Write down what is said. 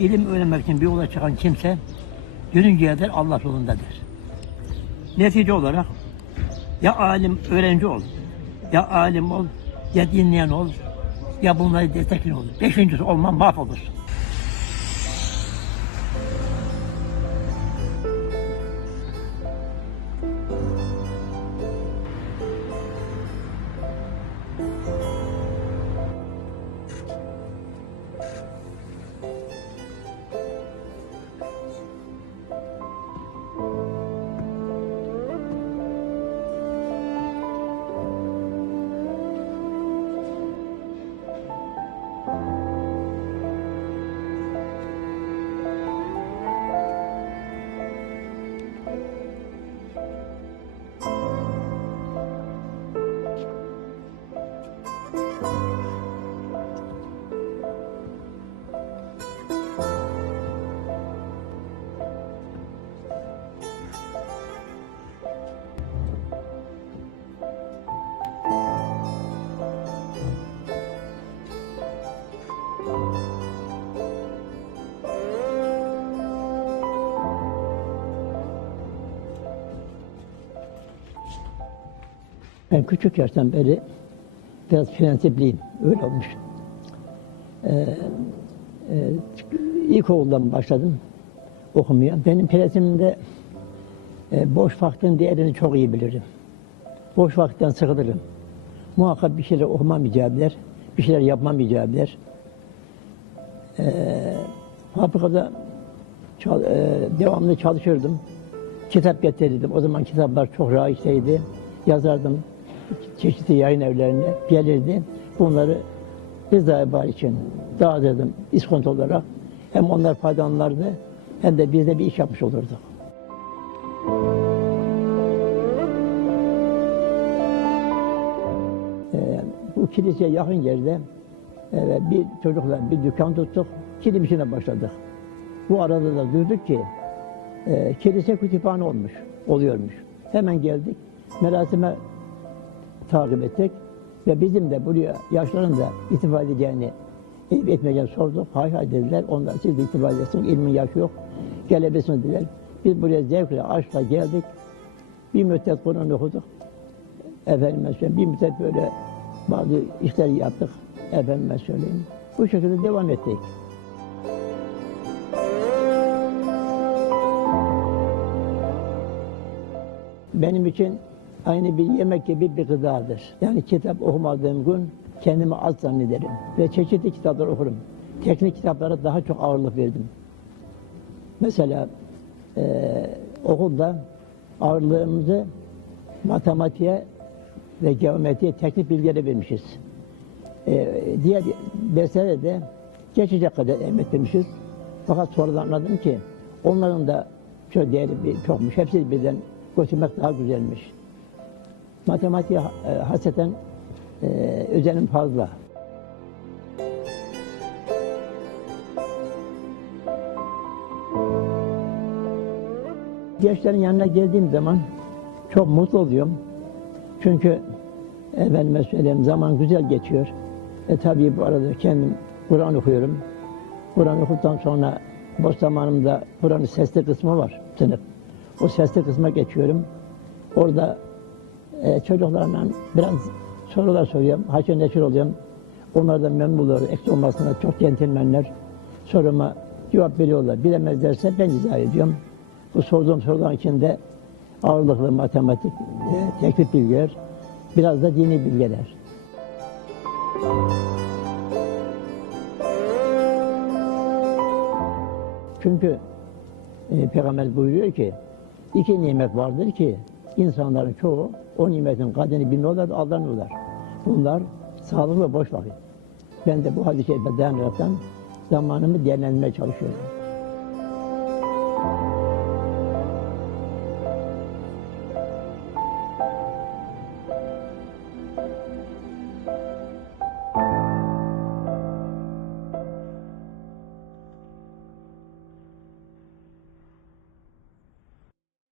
İlim öğrenmek için bir yola çıkan kimse dönünceye kadar Allah yolundadır. Netice olarak ya alim öğrenci ol, ya alim ol, ya dinleyen ol, ya bunları destekleyen ol. Beşincisi olman mahvolursun. Ben küçük yaştan beri biraz prensipliyim. Öyle olmuş. Ee, e, ilkokuldan başladım okumaya. Benim prensibimde e, boş vaktin değerini çok iyi bilirim. Boş vakitten sıkılırım. Muhakkak bir şeyler okumam icap eder. Bir şeyler yapmam icap eder. Ee, fabrikada çal- e, devamlı çalışırdım. Kitap getirirdim. O zaman kitaplar çok raiçteydi. Yazardım çeşitli yayın evlerine gelirdi. Bunları rıza için dağıtırdım iskonto olarak. Hem onlar faydalanırdı hem de biz de bir iş yapmış olurduk. Ee, bu kiliseye yakın yerde evet, bir çocukla bir dükkan tuttuk. Kilim işine başladık. Bu arada da duyduk ki e, kilise kütüphane olmuş, oluyormuş. Hemen geldik. Merasime takip ettik ve bizim de buraya yaşların da istifade edeceğini edip etmeyeceğini sorduk. Hay hay dediler. Onlar siz de istifade etsin. İlmin yaşı yok. Gelebilirsin dediler. Biz buraya zevkle, aşkla geldik. Bir müddet Kur'an okuduk. Efendime söyleyeyim. Bir müddet böyle bazı işler yaptık. Efendime söyleyeyim. Bu şekilde devam ettik. benim için aynı bir yemek gibi bir gıdadır. Yani kitap okumadığım gün kendimi az zannederim ve çeşitli kitaplar okurum. Teknik kitaplara daha çok ağırlık verdim. Mesela eee okulda ağırlığımızı matematiğe ve geometriye teknik bilgilere vermişiz. Eee, diğer derslere de geçecek kadar emretmişiz. Fakat sonradan anladım ki onların da çok değeri bir, çokmuş. Hepsi birden götürmek daha güzelmiş. Matematiğe e, hasreten e, özenim fazla. Gençlerin yanına geldiğim zaman çok mutlu oluyorum. Çünkü efendime söyleyeyim zaman güzel geçiyor. E tabii bu arada kendim Kur'an okuyorum. Kur'an okuduktan sonra boş zamanımda Kur'an'ın sesli kısmı var sınıf. O sesli kısma geçiyorum. Orada e, çocuklarla biraz sorular soruyorum. Haşır neşir oluyorum. Onlar da memnun oluyor. Eksi olmasına çok centilmenler. Soruma cevap veriyorlar. Bilemezlerse ben izah ediyorum. Bu sorduğum soruların içinde ağırlıklı matematik, e, teknik bilgiler, biraz da dini bilgiler. Çünkü e, Peygamber buyuruyor ki iki nimet vardır ki insanların çoğu o nimetin kadrini bilmiyorlar, aldanıyorlar. Bunlar sağlık ve boş vakit. Ben de bu hadis-i şerife dayanaraktan zamanımı değerlendirmeye çalışıyorum.